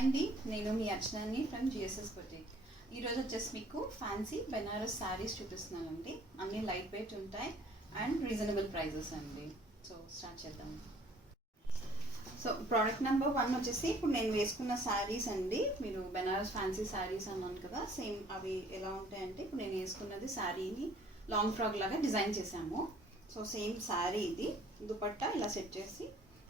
అండి, నేను మీ అర్చనాని from GSS boutique. ఈరోజు వచ్చేసి మీకు ఫ్యాన్సీ బెనారస్ శారీస్ చూపిస్తున్నానండి. అన్నీ లైట్ వెయిట్ ఉంటాయి అండ్ రీజనబుల్ ప్రైజెస్ అండి. సో స్టార్ట్ చేద్దాం. సో ప్రోడక్ట్ నెంబర్ 1 వచ్చేసి ఇప్పుడు నేను వేసుకున్న శారీస్ అండి. మీరు బెనారస్ ఫ్యాన్సీ శారీస్ అన్నాను కదా, సేమ్ అవి ఎలా ఉంటాయంటే ఇప్పుడు నేను వేసుకున్నది శారీని లాంగ్ ఫ్రాక్ లాగా డిజైన్ చేశాము. సో సేమ్ శారీ ఇది, దుపట్టా ఇలా సెట్ చేసి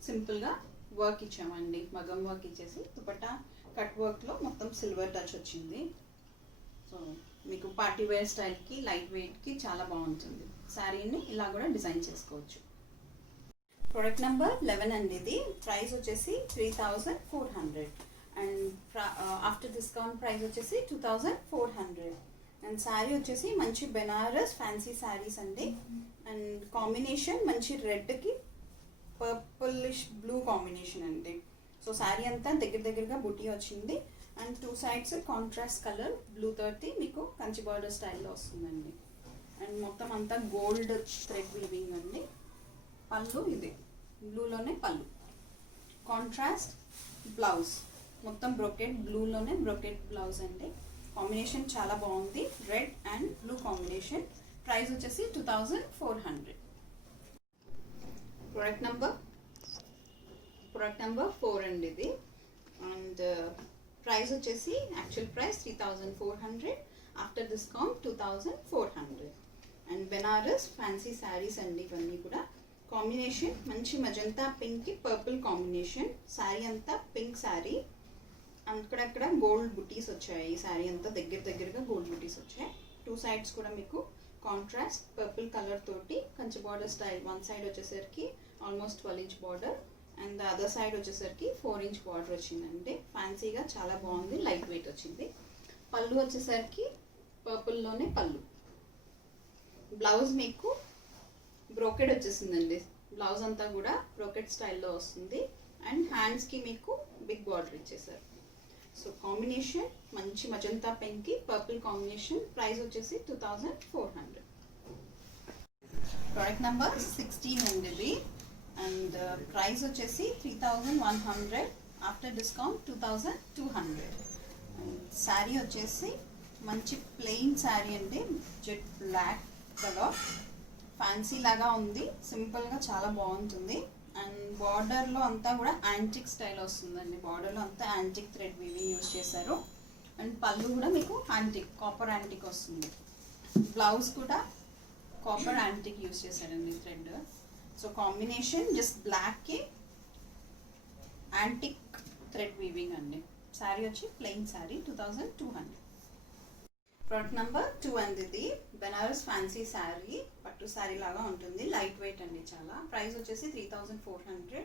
సింపుల్గా వర్క్ ఇచ్చామండి. మగం వర్క్ ఇచ్చేసి దుపట్టా కట్ వర్క్లో మొత్తం సిల్వర్ టచ్ వచ్చింది. సో మీకు పార్టీ వేర్ స్టైల్కి లైట్ వెయిట్కి చాలా బాగుంటుంది. శారీని ఇలా కూడా డిజైన్ చేసుకోవచ్చు. ప్రోడక్ట్ నెంబర్ 11 అండి. ఇది ప్రైస్ వచ్చేసి 3400 అండ్ ఆఫ్టర్ డిస్కౌంట్ ప్రైస్ వచ్చేసి 2400 అండ్ శారీ వచ్చేసి మంచి బెనారస్ ఫ్యాన్సీ శారీస్ అండి. అండ్ కాంబినేషన్ మంచి రెడ్కి పర్పులిష్ బ్లూ కాంబినేషన్ అండి. సో శారీ అంతా దగ్గరగా బుటీ వచ్చింది and 2 sides contrast colour blue తోటి మీకు కంచి బార్డర్ స్టైల్లో వస్తుందండి. అండ్ మొత్తం అంతా గోల్డ్ థ్రెడ్ వీవింగ్ అండి. పళ్ళు ఇది బ్లూలోనే పళ్ళు, కాంట్రాస్ట్ బ్లౌజ్ మొత్తం బ్రోకెట్ బ్లూలోనే బ్రోకెట్ బ్లౌజ్ అండి. కాంబినేషన్ చాలా బాగుంది, red and blue combination. Price వచ్చేసి 2400. ప్రోడక్ట్ నెంబర్ 4 అండి. ఇది అండ్ ప్రైస్ వచ్చేసి actual price 3400, after discount 2400 and Banaras fancy saris అండి. ఇవన్నీ కూడా కాంబినేషన్ మంచి మజంతా పింక్కి పర్పుల్ కాంబినేషన్. శారీ అంతా పింక్ శారీ, అక్కడక్కడ గోల్డ్ బుటీస్ వచ్చాయి. ఈ శారీ అంతా దగ్గరగా గోల్డ్ బుటీస్ వచ్చాయి. 2 sides కూడా మీకు కాంట్రాస్ట్ పర్పుల్ కలర్ తోటి కంచి బార్డర్ స్టైల్. 1 side వచ్చేసరికి almost 12 inch border and other side వచ్చేసరికి 4 inch బార్డర్ వచ్చిందండి. ఫ్యాన్సీగా చాలా బాగుంది, లైట్ వెయిట్ వచ్చింది. పళ్ళు వచ్చేసరికి పర్పుల్లోనే పళ్ళు. బ్లౌజ్ మీకు బ్రోకెడ్ వచ్చేసిందండి. బ్లౌజ్ అంతా కూడా బ్రోకెడ్ స్టైల్లో వస్తుంది అండ్ హ్యాండ్స్కి మీకు బిగ్ బార్డర్ ఇచ్చేసారు. సో కాంబినేషన్ మంచి మజంతా పింక్కి పర్పుల్ కాంబినేషన్. ప్రైస్ వచ్చేసి 2400. ప్రోడక్ట్ నెంబర్ 16 అండి. ఇది అండ్ ప్రైస్ వచ్చేసి 3100, ఆఫ్టర్ డిస్కౌంట్ 2200. శారీ వచ్చేసి మంచి ప్లెయిన్ శారీ అండి, జెట్ బ్లాక్ కలర్. ఫ్యాన్సీ లాగా ఉంది, సింపుల్గా చాలా బాగుంటుంది. అండ్ బార్డర్లో అంతా కూడా యాంటిక్ స్టైల్ వస్తుందండి. బార్డర్లో అంతా యాంటిక్ థ్రెడ్ వీవింగ్ యూజ్ చేశారు అండ్ పళ్ళు కూడా మీకు యాంటిక్ కాపర్ యాంటిక్ వస్తుంది. బ్లౌజ్ కూడా కాపర్ యాంటిక్ యూజ్ చేశారండి థ్రెడ్. సో కాంబినేషన్ జస్ట్ బ్లాక్కి యాంటిక్ థ్రెడ్ వీవింగ్ అండి. శారీ వచ్చి ప్లెయిన్ శారీ 2200. ప్రోడక్ట్ నెంబర్ 2 అండి. ఇది బెనారస్ ఫ్యాన్సీ శారీ, పట్టు శారీ లాగా ఉంటుంది, లైట్ వెయిట్ అండి చాలా. ప్రైస్ వచ్చేసి 3400,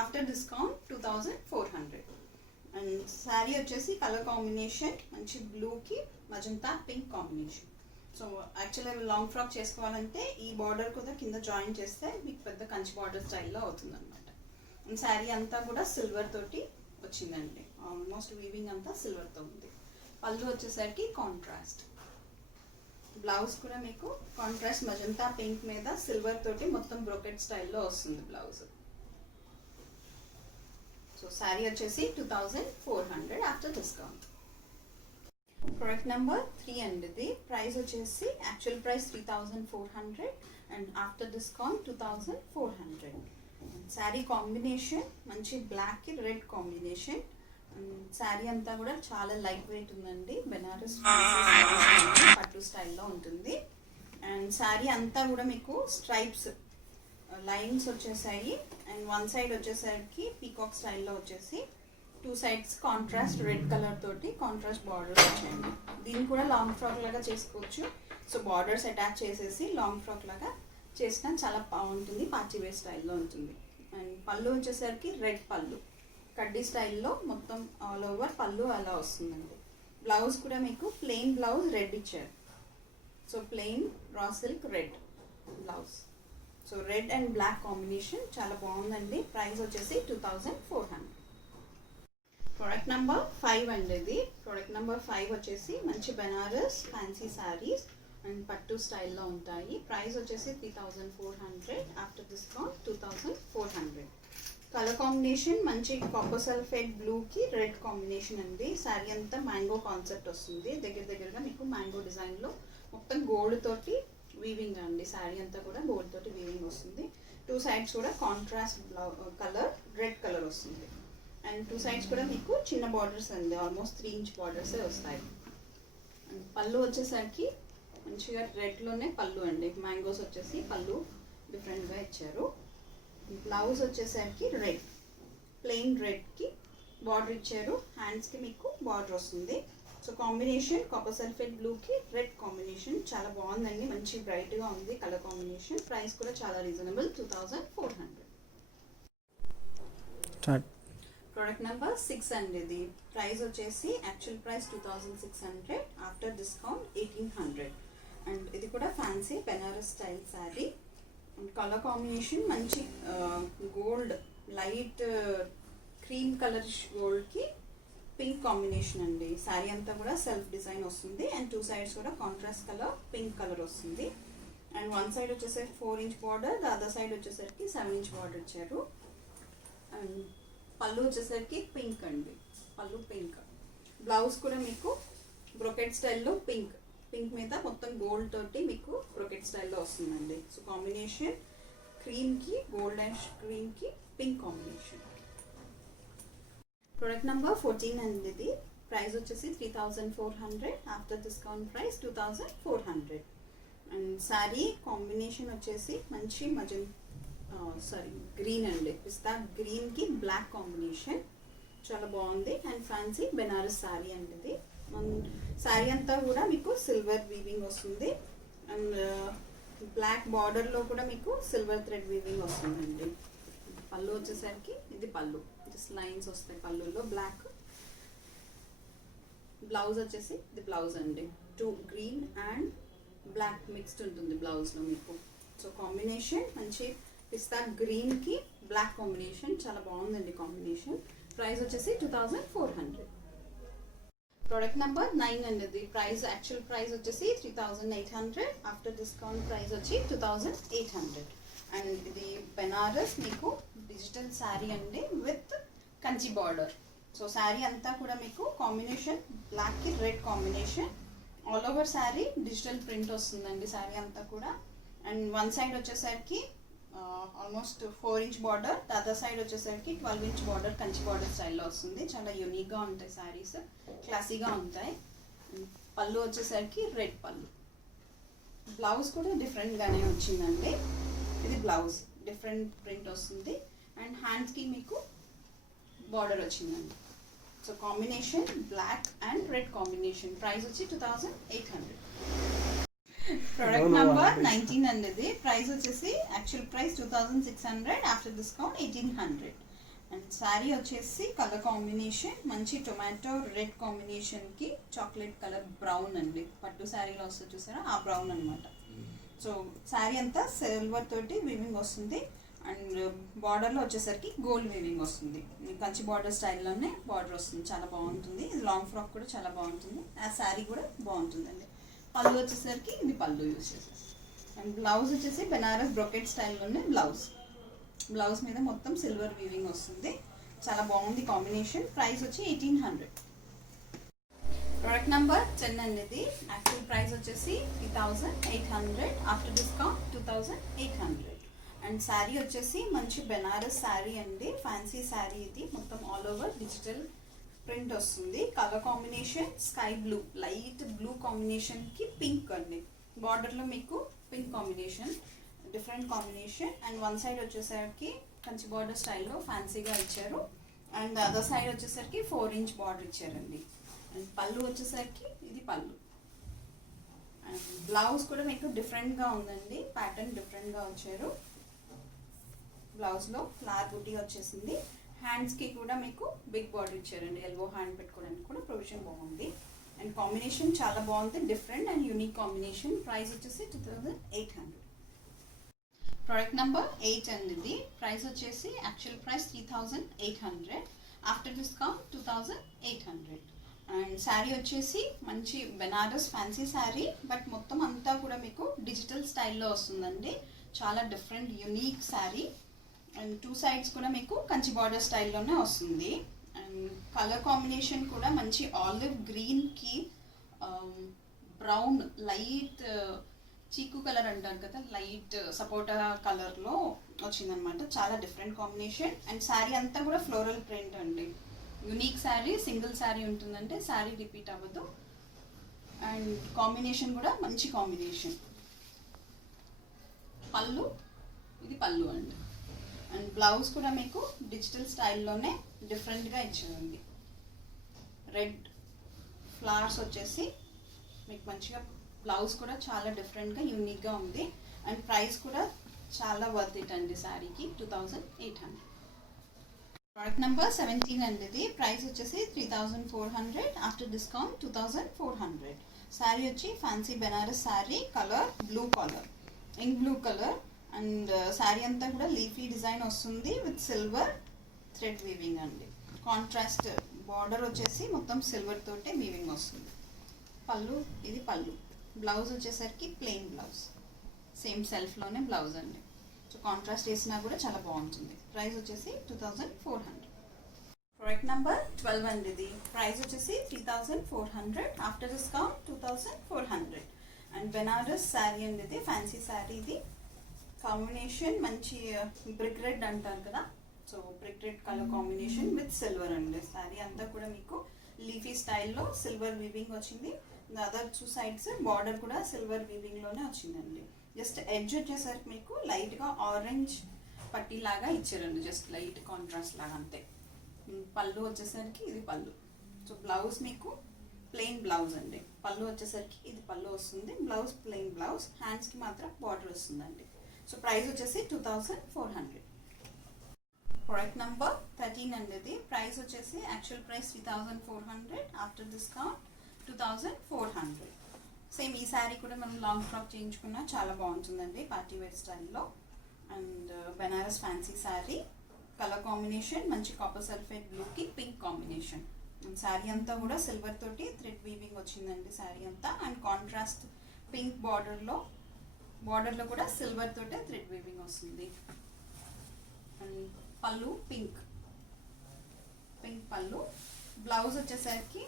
ఆఫ్టర్ డిస్కౌంట్ 2400 అండ్ శారీ వచ్చేసి కలర్ కాంబినేషన్ మంచి బ్లూకి మజంతా పింక్ కాంబినేషన్. సో యాక్చువల్గా లాంగ్ ఫ్రాక్ చేసుకోవాలంటే ఈ బార్డర్ కూడా కింద జాయిన్ చేస్తే మీకు పెద్ద కంచి బార్డర్ స్టైల్లో అవుతుంది అనమాట. అండ్ శారీ అంతా కూడా సిల్వర్ తోటి వచ్చిందండి. ఆల్మోస్ట్ వీవింగ్ అంతా సిల్వర్తో ఉంది. పళ్ళు వచ్చేసరికి కాంట్రాస్ట్, బ్లౌజ్ కూడా మీకు కాంట్రాస్ట్ మజంతా పింక్ మీద సిల్వర్ తోటి మొత్తం బ్రోకెట్ స్టైల్లో వస్తుంది బ్లౌజ్. సో శారీ వచ్చేసి 2400, ఆఫ్టర్ డిస్కౌంట్. ప్రోడక్ట్ నెంబర్ 3 అండి. ఇది ప్రైస్ వచ్చేసి actual price 3400 and after discount 2400. Sari combination మంచి బ్లాక్కి రెడ్ కాంబినేషన్. శారీ అంతా కూడా చాలా లైట్ వెయిట్ ఉందండి. బెనారస్ పట్టు స్టైల్లో ఉంటుంది అండ్ శారీ అంతా కూడా మీకు స్ట్రైప్స్ లైన్స్ వచ్చేసాయి అండ్ 1 side వచ్చేసరికి పీకాక్ స్టైల్లో వచ్చేసి 2 sides కాంట్రాస్ట్ రెడ్ కలర్ తోటి కాంట్రాస్ట్ బార్డర్స్ వచ్చాయండి. దీన్ని కూడా లాంగ్ ఫ్రాక్ లాగా చేసుకోవచ్చు. సో బార్డర్స్ అటాచ్ చేసేసి లాంగ్ ఫ్రాక్ లాగా చేసినా చాలా బాగుంటుంది, పార్టీ వేర్ స్టైల్లో ఉంటుంది. అండ్ పళ్ళు వచ్చేసరికి రెడ్ పళ్ళు, కడ్డీ స్టైల్లో మొత్తం ఆల్ ఓవర్ పళ్ళు అలా వస్తుందండి. బ్లౌజ్ కూడా మీకు ప్లెయిన్ బ్లౌజ్ రెడ్ ఇచ్చారు. So plain raw silk red blouse. So red and black combination చాలా బాగుందండి. ప్రైస్ వచ్చేసి 2400. ప్రోడక్ట్ నెంబర్ 5 అండి. ఇది ప్రోడక్ట్ నెంబర్ 5 వచ్చేసి మంచి బెనారస్ ఫ్యాన్సీ శారీస్ అండ్ పట్టు స్టైల్లో ఉంటాయి. ప్రైస్ వచ్చేసి 3400, ఆఫ్టర్ డిస్కౌంట్ 2400. కలర్ కాంబినేషన్ మంచి కాపర్ సల్ఫేట్ బ్లూకి రెడ్ కాంబినేషన్ అండి. శారీ అంతా మ్యాంగో కాన్సెప్ట్ వస్తుంది. దగ్గరగా మీకు మ్యాంగో డిజైన్లో మొత్తం గోల్డ్ తోటి వీవింగ్ అండి. శారీ అంతా కూడా గోల్డ్ తోటి వీవింగ్ వస్తుంది. 2 సైడ్స్ కూడా కాంట్రాస్ట్ కలర్ రెడ్ కలర్ వస్తుంది. అండ్ 2 సైడ్స్ కూడా మీకు చిన్న బార్డర్స్ అండి, ఆల్మోస్ట్ 3 ఇంచ్ బార్డర్సే వస్తాయి. అండ్ పళ్ళు వచ్చేసరికి మంచిగా రెడ్లోనే పళ్ళు అండి. మ్యాంగోస్ వచ్చేసి పళ్ళు డిఫరెంట్గా ఇచ్చారు. బ్లౌజ్ వచ్చేసరికి రెడ్, ప్లెయిన్ రెడ్కి బార్డర్ ఇచ్చారు. హ్యాండ్స్కి మీకు బార్డర్ వస్తుంది. సో కాంబినేషన్ కాపర్ సల్ఫేట్ బ్లూకి రెడ్ కాంబినేషన్ చాలా బాగుందండి. మంచి బ్రైట్గా ఉంది కలర్ కాంబినేషన్. ప్రైస్ కూడా చాలా రీజనబుల్, 2400. ప్రోడక్ట్ నెంబర్ 6 అండి. ఇది ప్రైస్ వచ్చేసి actual price 2600, after discount 1800. And ఇది కూడా fancy Banaras style sari. And colour combination మంచి గోల్డ్, లైట్ క్రీమ్ కలర్ గోల్డ్కి పింక్ కాంబినేషన్ అండి. శారీ అంతా కూడా సెల్ఫ్ డిజైన్ వస్తుంది. అండ్ 2 సైడ్స్ కూడా కాంట్రాస్ట్ కలర్ పింక్ కలర్ వస్తుంది. అండ్ 1 సైడ్ వచ్చేసరికి 4 inch border, the other side వచ్చేసరికి 7 ఇంచ్ బార్డర్ ఇచ్చారు. అండ్ పళ్ళు వచ్చేసరికి పింక్ అండి, పళ్ళు పింక్. బ్లౌజ్ కూడా మీకు బ్రొకెట్ స్టైల్లో పింక్ మీద మొత్తం గోల్డ్ తోటి మీకు బ్రొకెట్ స్టైల్లో వస్తుందండి. సో కాంబినేషన్ క్రీమ్కి గోల్డ్ అండ్ క్రీమ్కి పింక్ కాంబినేషన్. ప్రోడక్ట్ నెంబర్ 14 అండి. ఇది ప్రైస్ వచ్చేసి 3400, after discount price 2400. And sari combination వచ్చేసి మంచి గ్రీన్ అండి, పిస్తా గ్రీన్కి బ్లాక్ కాంబినేషన్ చాలా బాగుంది. అండ్ ఫ్యాన్సీ బెనారస్ శారీ అండి. ఇది శారీ అంతా కూడా మీకు సిల్వర్ వీవింగ్ వస్తుంది. అండ్ బ్లాక్ బార్డర్లో కూడా మీకు సిల్వర్ థ్రెడ్ వీవింగ్ వస్తుందండి. పళ్ళు వచ్చేసరికి ఇది పళ్ళు, జస్ట్ లైన్స్ వస్తాయి పళ్ళులో బ్లాక్. బ్లౌజ్ వచ్చేసి ఇది బ్లౌజ్ అండి, 2 గ్రీన్ అండ్ బ్లాక్ మిక్స్డ్ ఉంటుంది బ్లౌజ్లో మీకు. సో కాంబినేషన్ మంచి పిస్తా గ్రీన్కి బ్లాక్ కాంబినేషన్ చాలా బాగుందండి కాంబినేషన్. ప్రైస్ వచ్చేసి 2400. ప్రోడక్ట్ నెంబర్ 9 అండి. ఇది ప్రైస్ యాక్చువల్ ప్రైస్ వచ్చేసి 3800, ఆఫ్టర్ డిస్కౌంట్ ప్రైస్ వచ్చి 2800. అండ్ ఇది బెనారస్ మీకు డిజిటల్ శారీ అండి with Kanchi border. So sari అంతా కూడా మీకు కాంబినేషన్ బ్లాక్కి red combination. All over sari digital print వస్తుందండి శారీ అంతా కూడా. అండ్ 1 సైడ్ వచ్చేసరికి almost 4 inch border, the other side వచ్చేసరికి 12 ఇంచ్ బార్డర్ కంచి బార్డర్ స్టైల్లో వస్తుంది. చాలా యూనిక్గా ఉంటాయి శారీస్, క్లాసీగా ఉంటాయి. పళ్ళు వచ్చేసరికి రెడ్ పళ్ళు. బ్లౌజ్ కూడా డిఫరెంట్గానే వచ్చిందండి. ఇది బ్లౌజ్ డిఫరెంట్ ప్రింట్ వస్తుంది. అండ్ హ్యాండ్స్కి మీకు బార్డర్ వచ్చిందండి. So combination black and red combination. Price వచ్చి 2800. ప్రోడక్ట్ నెంబర్ 19 అండి. ఇది ప్రైస్ వచ్చేసి actual price 2600, after discount 1800. And sari వచ్చేసి కలర్ కాంబినేషన్ మంచి టొమాటో రెడ్ కాంబినేషన్కి చాక్లెట్ కలర్ బ్రౌన్ అండి. పట్టు శారీలో వస్తుంది చూసారా, ఆ బ్రౌన్ అనమాట. సో శారీ అంతా సిల్వర్ తోటి వీవింగ్ వస్తుంది. అండ్ బార్డర్లో వచ్చేసరికి గోల్డ్ వీవింగ్ వస్తుంది. కంచి బార్డర్ స్టైల్లోనే బార్డర్ వస్తుంది, చాలా బాగుంటుంది. ఇది లాంగ్ ఫ్రాక్ కూడా చాలా బాగుంటుంది. ఆ శారీ కూడా బాగుంటుందండి. పళ్ళు వచ్చేసరికి ఇది పళ్ళు యూజ్ చేసేసి. అండ్ బ్లౌజ్ వచ్చేసి బెనారస్ బ్రొకెట్ స్టైల్లోనే బ్లౌజ్ మీద మొత్తం సిల్వర్ వీవింగ్ వస్తుంది. చాలా బాగుంది కాంబినేషన్. ప్రైస్ వచ్చి 1800. ప్రోడక్ట్ నెంబర్ 10 అండి. ఇది యాక్చువల్ ప్రైస్ వచ్చేసి 3800, ఆఫ్టర్ డిస్కౌంట్ 2800. అండ్ శారీ వచ్చేసి మంచి బెనారస్ శారీ అండి, ఫ్యాన్సీ శారీ. ఇది మొత్తం ఆల్ ఓవర్ డిజిటల్ ప్రింట్ వస్తుంది. Colour combination sky blue, light blue కాంబినేషన్కి పింక్ అండి. బార్డర్లో మీకు pink combination, different combination. And 1 side వచ్చేసరికి కంచి బార్డర్ స్టైల్లో ఫ్యాన్సీగా ఇచ్చారు. అండ్ అదర్ సైడ్ వచ్చేసరికి 4 ఇంచ్ బార్డర్ ఇచ్చారండి. అండ్ పళ్ళు వచ్చేసరికి ఇది పళ్ళు. అండ్ బ్లౌజ్ కూడా మీకు డిఫరెంట్గా ఉందండి, ప్యాటర్న్ డిఫరెంట్గా వచ్చారు. బ్లౌజ్లో ఫ్లవర్ బుటీ వచ్చేసింది. హ్యాండ్స్కి కూడా మీకు బిగ్ బార్డర్ ఇచ్చారండి, ఎల్బో హ్యాండ్ పెట్టుకోవడానికి కూడా ప్రొవిజన్ బాగుంది. అండ్ కాంబినేషన్ చాలా బాగుంది, different and unique combination. Price వచ్చేసి 2800. ప్రోడక్ట్ నెంబర్ 8 అండి. ఇది ప్రైస్ వచ్చేసి actual price 3800, after discount 2800. And sari వచ్చేసి మంచి బెనారస్ ఫ్యాన్సీ శారీ, బట్ మొత్తం అంతా కూడా మీకు డిజిటల్ స్టైల్లో వస్తుందండి. చాలా different unique sari. And 2 sides కూడా మీకు కంచి బార్డర్ స్టైల్లోనే వస్తుంది. అండ్ కలర్ కాంబినేషన్ కూడా మంచి ఆలివ్ గ్రీన్కి బ్రౌన్ లైట్ చీకు కలర్ అంటారు కదా, లైట్ సపోటా కలర్లో వచ్చిందనమాట. చాలా డిఫరెంట్ కాంబినేషన్. అండ్ శారీ అంతా కూడా ఫ్లోరల్ ప్రింట్ అండి. యునిక్ శారీ, సింగిల్ శారీ ఉంటుందంటే శారీ రిపీట్ అవ్వదు. అండ్ కాంబినేషన్ కూడా మంచి కాంబినేషన్. పళ్ళు, ఇది పళ్ళు అండి. అండ్ బ్లౌజ్ కూడా మీకు డిజిటల్ స్టైల్లోనే డిఫరెంట్గా ఇచ్చారండి. రెడ్ ఫ్లవర్స్ వచ్చేసి మీకు మంచిగా బ్లౌజ్ కూడా చాలా డిఫరెంట్గా యూనిక్గా ఉంది. అండ్ ప్రైస్ కూడా చాలా వర్త్ ఇట్ అండి. శారీకి 2800. ప్రోడక్ట్ నెంబర్ 17 అండి. ఇది ప్రైస్ వచ్చేసి 3400, ఆఫ్టర్ డిస్కౌంట్ 2400. శారీ వచ్చి fancy Banaras sari, colour blue colour, ink blue colour. And sari అంతా కూడా లీఫీ డిజైన్ వస్తుంది విత్ సిల్వర్ థ్రెడ్ వీవింగ్ అండి. కాంట్రాస్ట్ బార్డర్ వచ్చేసి మొత్తం సిల్వర్ తోటే వీవింగ్ వస్తుంది. పళ్ళు, ఇది పళ్ళు. బ్లౌజ్ వచ్చేసరికి ప్లెయిన్ బ్లౌజ్, సేమ్ సెల్ఫ్లోనే బ్లౌజ్ అండి. సో కాంట్రాస్ట్ వేసినా కూడా చాలా బాగుంటుంది. ప్రైస్ వచ్చేసి 2400. ప్రోడక్ట్ నెంబర్ 12 అండి. ఇది ప్రైస్ వచ్చేసి 3400, after discount 2400. And Banaras sari అండి. ఇది ఫ్యాన్సీ శారీ. ఇది కాంబినేషన్ మంచి బ్రిక్ రెడ్ అంటారు కదా, so brick red colour combination with silver అండి. శారీ అంతా కూడా మీకు లీఫీ స్టైల్లో సిల్వర్ వీవింగ్ వచ్చింది. అదర్ 2 సైడ్స్ బార్డర్ కూడా సిల్వర్ వీవింగ్లోనే వచ్చిందండి. జస్ట్ ఎడ్జ్ వచ్చేసరికి మీకు లైట్గా ఆరెంజ్ పట్టీ లాగా ఇచ్చారండి, జస్ట్ లైట్ కాంట్రాస్ట్ లాగా అంతే. పళ్ళు వచ్చేసరికి ఇది పళ్ళు. సో బ్లౌజ్ మీకు ప్లెయిన్ బ్లౌజ్ అండి. పళ్ళు వచ్చేసరికి ఇది పళ్ళు వస్తుంది, బ్లౌజ్ ప్లెయిన్ బ్లౌజ్, హ్యాండ్స్కి మాత్రం బార్డర్ వస్తుందండి. సో ప్రైస్ వచ్చేసి 2400. ప్రోడక్ట్ నెంబర్ 13 అండి. ఇది ప్రైస్ వచ్చేసి actual price 3400, after discount 2400. Same ఈ శారీ కూడా మనం లాంగ్ ఫ్రాక్ చేయించుకున్నా చాలా బాగుంటుందండి, పార్టీ వేర్ స్టైల్లో. And Banaras fancy sari, colour combination మంచి కాపర్ సల్ఫేట్ బ్లూకి పింక్ కాంబినేషన్. అండ్ శారీ అంతా కూడా సిల్వర్ తోటి థ్రెడ్ వీవింగ్ వచ్చిందండి శారీ అంతా. అండ్ కాంట్రాస్ట్ పింక్ బార్డర్లో కూడా సిల్వర్ తోటే థ్రెడ్ వీవింగ్ వస్తుంది. అండ్ పళ్ళు పింక్ పళ్ళు. బ్లౌజ్ వచ్చేసరికి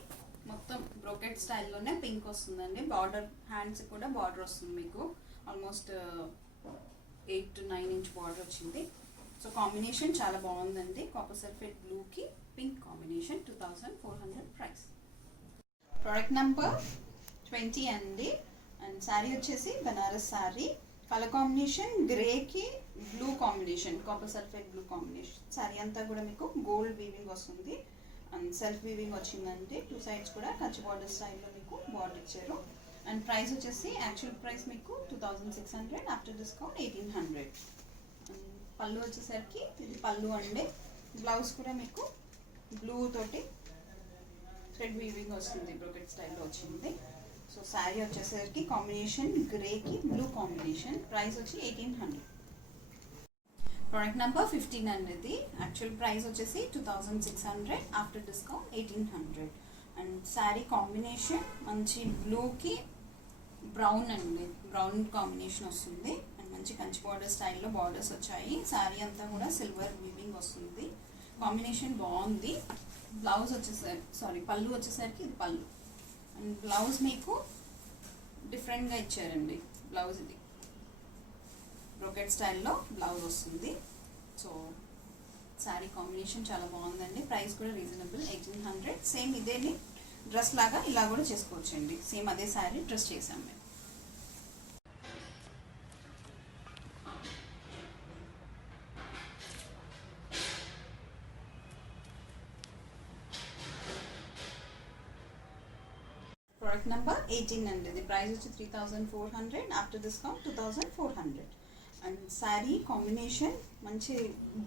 మొత్తం బ్రోకెట్ స్టైల్లోనే పింక్ వస్తుందండి. బార్డర్ హ్యాండ్స్ కూడా బార్డర్ వస్తుంది మీకు, ఆల్మోస్ట్ 8 to 9 ఇంచ్ బార్డర్ వచ్చింది. సో కాంబినేషన్ చాలా బాగుందండి. కాపర్ సల్ఫేట్ బ్లూకి pink combination. 2400 price. Product number 20 అండి. అండ్ శారీ వచ్చేసి బనారస్ శారీ, కలర్ కాంబినేషన్ గ్రేకి blue combination, copper sulphate blue combination. Sari అంతా కూడా మీకు గోల్డ్ వీవింగ్ వస్తుంది అండ్ సెల్ఫ్ వీవింగ్ వచ్చిందండి. 2 సైడ్స్ కూడా కంచి బార్డర్ స్టైల్లో మీకు బార్డర్ ఇచ్చారు. అండ్ ప్రైస్ వచ్చేసి యాక్చువల్ ప్రైస్ మీకు 2600, ఆఫ్టర్ డిస్కౌంట్ 1800. పళ్ళు వచ్చేసరికి ఇది పళ్ళు అండి. బ్లౌజ్ కూడా మీకు బ్లూ తోటి థ్రెడ్ వీవింగ్ వస్తుంది, బ్రోకెట్ స్టైల్లో వచ్చింది. సో శారీ వచ్చేసరికి కాంబినేషన్ గ్రేకి బ్లూ కాంబినేషన్. ప్రైస్ వచ్చి 1800. ప్రోడక్ట్ నెంబర్ 15 అండి. ఇది యాక్చువల్ ప్రైస్ వచ్చేసి 2600, after discount 1800. And sari combination మంచి బ్లూకి బ్రౌన్ అండి, బ్రౌన్ కాంబినేషన్ వస్తుంది. అండ్ మంచి కంచి బార్డర్ స్టైల్లో బార్డర్స్ వచ్చాయి. శారీ అంతా కూడా సిల్వర్ వీవింగ్ వస్తుంది. కాంబినేషన్ బాగుంది. బ్లౌజ్ వచ్చేసరికి పళ్ళు వచ్చేసరికి ఇది పళ్ళు. అండ్ బ్లౌజ్ మీకు డిఫరెంట్గా ఇచ్చారండి. బ్లౌజ్ ఇది బ్రోకెట్ స్టైల్లో బ్లౌజ్ వస్తుంది. సో శారీ కాంబినేషన్ చాలా బాగుందండి. ప్రైస్ కూడా రీజనబుల్, 1800. సేమ్ ఇదేని డ్రెస్ లాగా ఇలా కూడా చేసుకోవచ్చండి. సేమ్ అదే శారీ డ్రెస్ చేసాం మేము. ప్రోడక్ట్ నెంబర్ 18 అండి. ఇది ప్రైస్ వచ్చి 3400, after discount 2400. And sari combination మంచి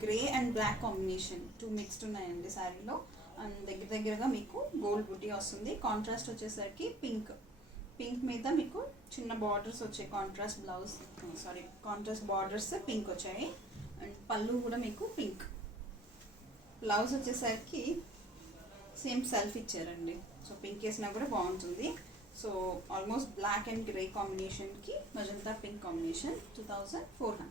grey and black combination, 2 mixed ఉన్నాయండి శారీలో. అండ్ దగ్గరగా మీకు గోల్డ్ బుటీ వస్తుంది. కాంట్రాస్ట్ వచ్చేసరికి పింక్ మీద మీకు చిన్న బార్డర్స్ వచ్చాయి. కాంట్రాస్ట్ బార్డర్స్ పింక్ వచ్చాయి. అండ్ పళ్ళు కూడా మీకు పింక్. బ్లౌజ్ వచ్చేసరికి సేమ్ సెల్ఫ్ ఇచ్చారండి. సో పింక్ వేసినా కూడా బాగుంటుంది. So almost black and grey కాంబినేషన్కి మజంతా పింక్ కాంబినేషన్. 2400.